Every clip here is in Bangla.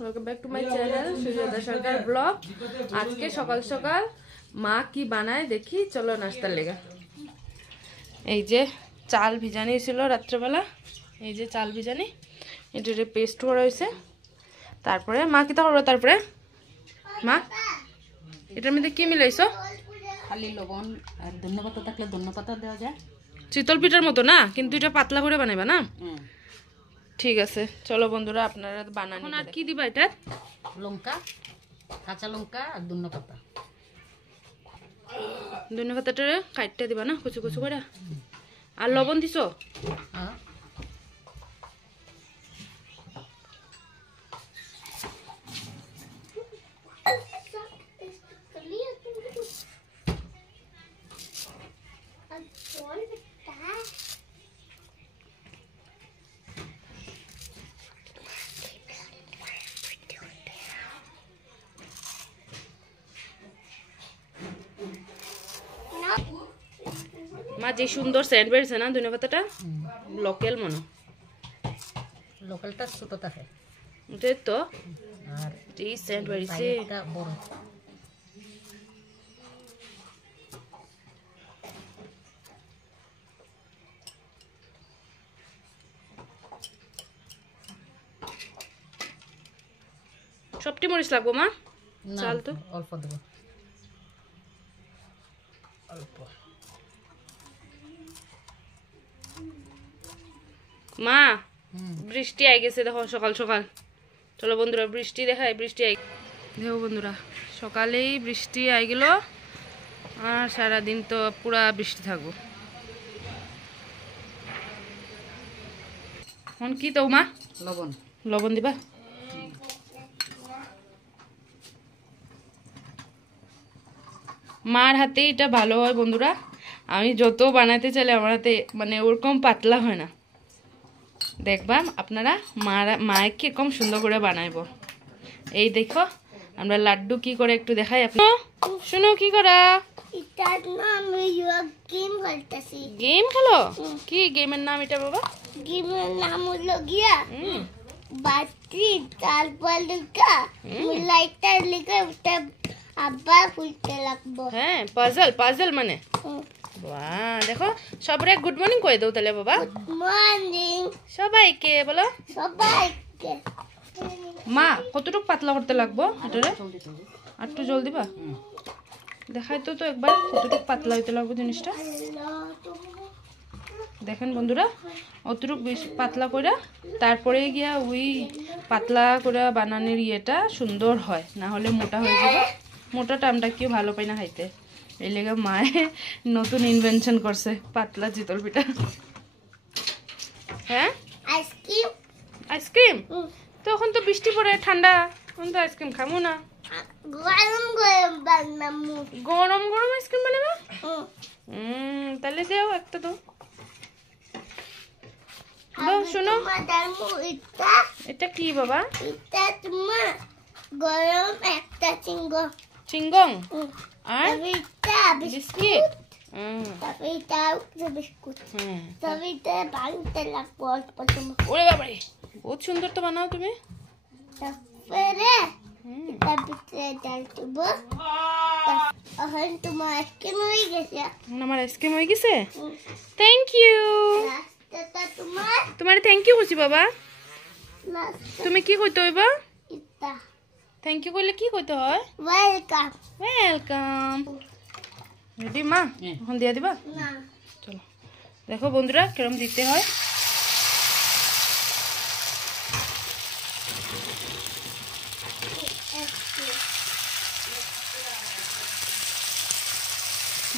Welcome back to my channel Sujata Sarkar blog. আজকে সকাল সকাল মা কি বানায় দেখি, চলো নাস্তার লেগা। এই যে চাল ভিজানি ছিল রাত্রেবেলা, এই যে চাল ভিজানি, এটা পেস্ট করা হয়েছে। তারপরে মা কি করবো, তারপরে মা এটার মধ্যে কি মিলাইছো? খালি লবণ আর ধন্যপাতা থাকলে ধন্যপাতা দেওয়া যায়। চিতল পিঠার মতো না, কিন্তু এটা পাতলা করে বানাইবা না? ঠিক আছে, চলো বন্ধুরা আপনারা বানান। আর কি দিবা এটা? লঙ্কা, কাঁচা লঙ্কা আর ধন্যপাতা। ধন্যপাতাটা কাটতে দিবা না কুচু কুচু করে? আর লবণ দিছো? হ্যাঁ। মা যে সুন্দর সেন্ট বেরছে না ধন্যপাতাটা, লোকাল মনে, লোকালটা ছোট থাকে ওটাই তো। আর এই সেন্ট বেরিয়েছে বড়। সবটি মরিচ লাগবো মা? চাল তো অল্প দেবো, অল্প। মা বৃষ্টি আই গেছে দেখো সকাল সকাল। চলো বন্ধুরা বৃষ্টি দেখায়, বৃষ্টি আই দেখো বন্ধুরা, সকালেই বৃষ্টি আই গেল আর সারাদিন তো পুরা বৃষ্টি থাকবো। এখন কি তো মা? লবণ, লবণ দিবা? মার হাতে এটা ভালো হয় বন্ধুরা, আমি যত বানাতে চাইলে আমার হাতে মানে ওরকম পাতলা হয় না। দেখবা আপনারা মায়ে কিরকম সুন্দর করে বানাইবো। এই দেখো আমরা লাড্ডু কি করে একটু দেখাই। আপনি শুনো কি করা? গেম খেলো? কি গেমের নাম এটা বাবা? গেমের নাম হলো গিয়া বাতি, তারপর লিখা লাইটার লিখে ওটা আবার খুলতে লাগবো। হ্যাঁ পাজল, পাজল মানে। বাহ, দেখো সবাই গুড মর্নিং কই দাও তাহলে বাবা। গুড মর্নিং সবাইকে বলো। সবাইকে। মা কতটুকু পাতলা করতে লাগবো এটারে? আর একটু জল দিবা? দেখাই তো একবার কতটুকু পাতলা হইতে লাগবে জিনিসটা। দেখেন বন্ধুরা অতটুকু বেশি পাতলা করে, তারপরে গিয়া ওই পাতলা করে বানানোর ইয়েটা সুন্দর হয়, না হলে মোটা হয়ে যাবে। মোটাটা আমরা কেউ ভালো পাই না খাইতে, এই লেগে মায়ে নতুন ইনভেনশন করছে পাতলা চিতল পিঠা। হ্যাঁ আইসক্রিম। আইসক্রিম? তখন তো বৃষ্টি পড়ে ঠান্ডা, তখন তো আইসক্রিম খাবো না। গরম গরম বানাবো। গরম গরম আইসক্রিম বানাবো? তাহলে দেও একটা তো দাও। শোনো এটা কি বাবা? এটা তোমার গরম একটা চিংগম। চিংগম আর এটা বিস্কিট। তারপরে এটা বিস্কুট। তবে এটা বানাতে লাগবো অল্প সময়। ওরে বাবারে বহুত সুন্দর তো বানাও তুমি। তারপরে এটা ভিতরে ডাল দেবো। এখন তোমার আইসক্রিম হয়ে গেছে। আমার আইসক্রিম হয়ে গেছে? Thank you. তোমার থ্যাংক ইউ বলছি বাবা। তুমি কি কইতে হইবা? থ্যাংক ইউ কইলে কি কইতে হয়? ওয়েলকাম। ওয়েলকাম। রেডি মা? এখন দিয়া দিবা? চলো দেখো বন্ধুরা কিরম দিতে হয়।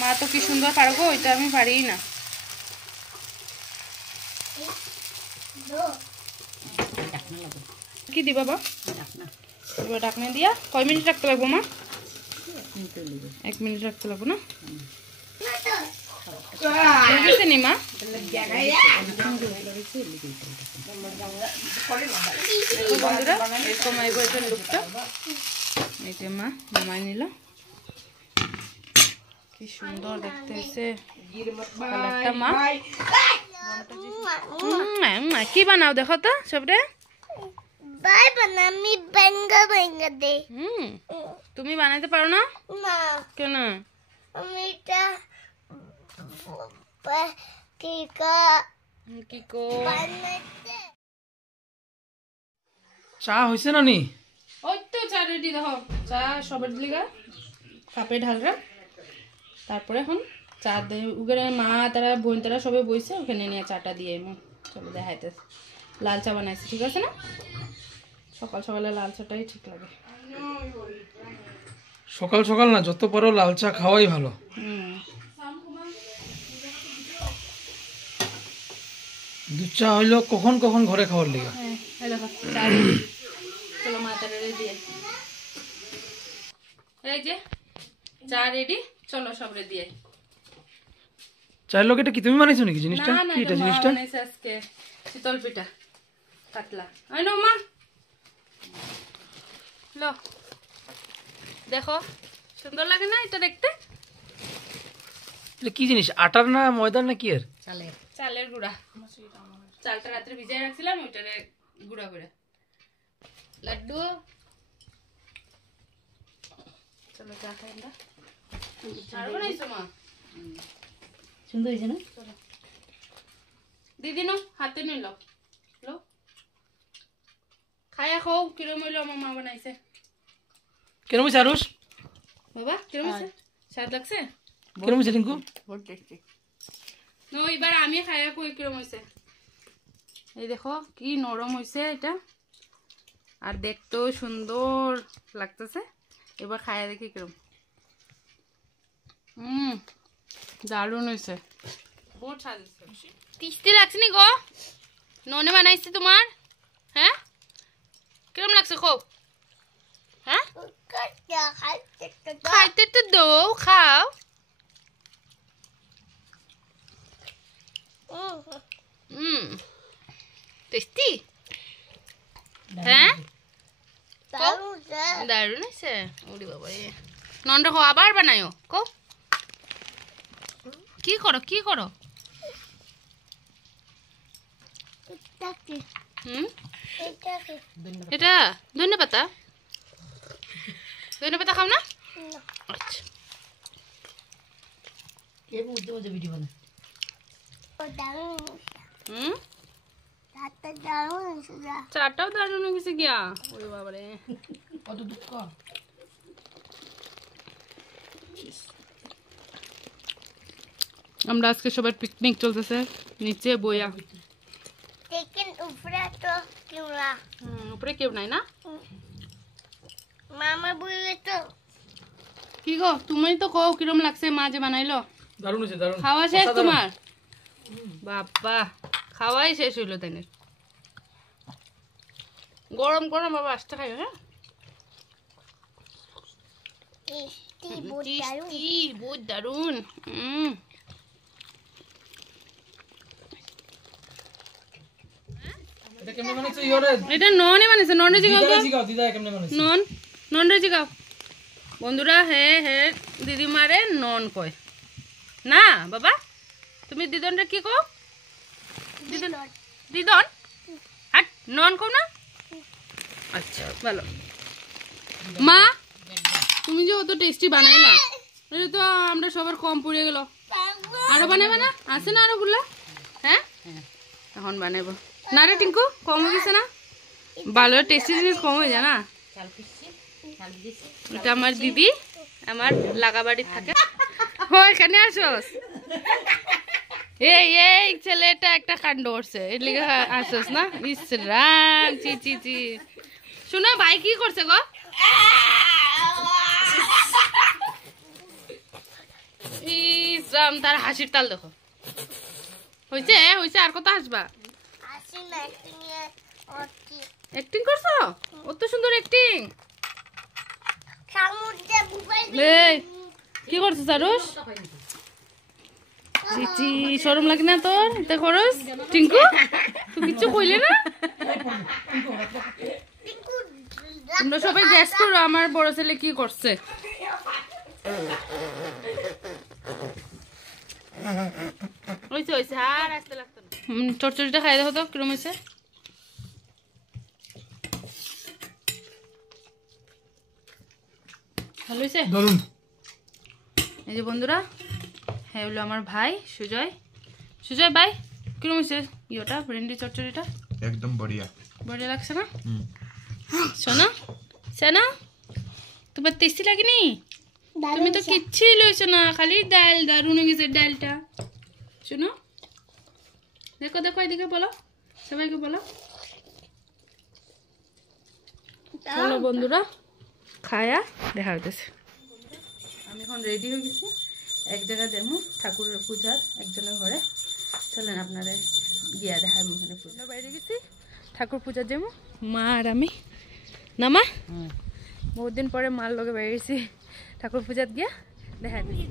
মা তো কি সুন্দর পারো গো, ওইটা আমি পারি না। কি দিবা বাবা? ঢাকনা দিয়া কয় মিনিট রাখতে লাগবো মা? 1 মিনিট রাখতে লাগবো না? নি মা বন্ধুরা এরকম লুকটা। এই যে মা নামাই নিল, কি সুন্দর দেখতে হয়েছে কালারটা। মা কি বানাও দেখো তো সবরে? বাই বানামি বেঙ্গা দে তুমি বানাইতে পারো না? না কেন? আমি এটা কি কো বানাইতে চা হয়েছে না নি? ওই তো চা রেডি, দেখো চা সবার লিগা কাপে ঢালরা, তারপরে এখন চা ওখানে মা তারা বোন তারা সবাই বইছে, ওখানে নিয়ে চাটা দিয়ে চলো দেখাইতে লাল চা বানাইছে, ঠিক আছে না? সকাল সকালে লাল চাটাই ঠিক লাগে। সকাল সকাল না, যত পারো লাল চা খাওয়াই ভালো। দুধ চা হইলো কখন কখন ঘরে খাওয়ার লিগা। দেখো চা রেডি, চলো মা তারা দিয়ে এই যে চা রেডি, চলো সব রেডি। চায়ের লোক এটা কি তুমি বানাইছো নাকি জিনিসটা? না না, কি এটা এটা মা জিনিসটা? বানাইছে আজকে শীতল পিঠা কাতলা। আই নো মা, লো দেখো সুন্দর লাগে না এটা দেখতে? এটা কি জিনিস, আটার না ময়দার না কি এর? চালের গুঁড়া, চালটা রাত্রে ভিজিয়ে রাখছিলাম, ওইটারে গুঁড়া করে লাড্ডু। চলো চা খাই আমরা। আর বানাইছো মা? সুন্দর হয়েছে না? দিদি নো হাতে নিল লো, খায়া খাও কিরম হইলো আমার মা বানাইছে। কেরম হয়েছে আরুষ? বাবা কিরম হয়েছে? স্বাদ লাগছে? কেরম হয়েছে রিঙ্কু? বহুত টেস্টি। নো এবার আমি খায়া কই কিরম হয়েছে। এই দেখো কি নরম হয়েছে এটা, আর দেখতেও সুন্দর লাগতেছে। এবার খায়া দেখি কিরম। দারুণ হয়েছে, বহুত স্বাদ হয়েছে। টেস্টি লাগছে নি গো? ননে বানাইছে তোমার? হ্যাঁ কিরম লাগছে খুব? হ্যাঁ খাইতে তো দৌ, খাও। টেস্টি? হ্যাঁ দারুণ হয়েছে। ওরে বাবা, নন রাখো আবার বানায়ো কো। কি করো কি করো? এটা ধনে পাতা, ধনে পাতা খাও না? আচ্ছা ভিডিও বানা। চাটাও দারুণ হয়ে গেছে গিয়া। ওরে বাবারে, কত দুঃখ। আমরা আজকে সবার পিকনিক চলতেছে নিচে বইয়া। উপরে কেউ নাই না? মামা বললে তো কি গো তুমি তো কও কিরম লাগছে মা যে বানাইলো? দারুণ হয়েছে, দারুণ। খাওয়া শেষ তোমার? বাবা খাওয়াই শেষ হইলো তাই না? গরম গরম বাবা আসতে খাই। হ্যাঁ বহুত দারুণ। এটা কেমনে বানাইছো ইওরে? এটা ননে বানাইছে, ননে জিগাও তো। জিগাও দিদা কেমনে বানাইছো? নন রে জিগাও বন্ধুরা। হে হে দিদি মারে নন কয় না বাবা, তুমি দিদন রে কি কও? দিদন দিদন হাট নন কও না? আচ্ছা ভালো। মা তুমি যে অত টেস্টি বানাইলা, এটা তো আমরা সবার কম পড়ে গেল। আরো বানাইবা না? আছে না আরো গুলা? হ্যাঁ এখন বানাইবো না রে টিঙ্কু? কম হয়ে গেছে না? ভালো টেস্টি জিনিস কম হয়ে যায় না? এটা আমার দিদি, আমার লাগাবাড়ির থাকে। ও এখানে আসোস? এই এই ছেলেটা একটা কাণ্ড করছে, এর লিগে আসোস না? ইসরাম চি চি চি। শোনো ভাই কি করছে গো? ইসরাম তার হাসির তাল দেখো। হয়েছে হয়েছে, আর কত হাসবা? অ্যাক্টিং করছো? অত সুন্দর অ্যাক্টিং। কি করছো সারুষ? চিচি শরম লাগে না তোর? এটা করস টিঙ্কু? তুই কিচ্ছু কইলে না? তোমরা সবাই গ্যাস করো আমার বড় ছেলে কি করছে। হয়েছে হয়েছে, আর আসতে লাগতো না। চচ্চড়িটা খাই দেখো তো কিরম হয়েছে। ভালো হয়েছে? দারুন। এই যে বন্ধুরা, হ্যাঁ হলো আমার ভাই সুজয়। সুজয় ভাই কিরকম হয়েছে ইয়েটা, ভেন্ডি চচ্চড়িটা? একদম বড়িয়া। বড়িয়া লাগছে না? শোনো শোনো, তোমার টেস্টি লাগেনি? তুমি তো কিচ্ছুই লইছো না, খালি ডাল। দারুন হয়ে গেছে ডালটা। শোনো, দেখো দেখো, এদিকে বলো, সবাইকে বলো। চলো বন্ধুরা, খায়া দেখা হইতেছে। আমি এখন রেডি হয়ে গেছি, এক জায়গায় যাবো ঠাকুরের পূজার একজনের ঘরে। চলেন আপনারা গিয়া দেখাই, ওখানে পূজা বাইরে গেছি, ঠাকুর পূজা যাবো মা আর আমি। না মা, বহুত দিন পরে মার লগে বাইরে গেছি ঠাকুর পূজাত গিয়া দেখা দিই।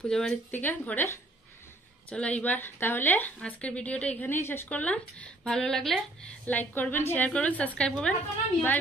পূজা বাড়ির থেকে ঘরে। চলো এবার তাহলে আজকের ভিডিওটা এখানেই শেষ করলাম। ভালো লাগলে লাইক করবেন, শেয়ার করবেন, সাবস্ক্রাইব করবেন। বাই।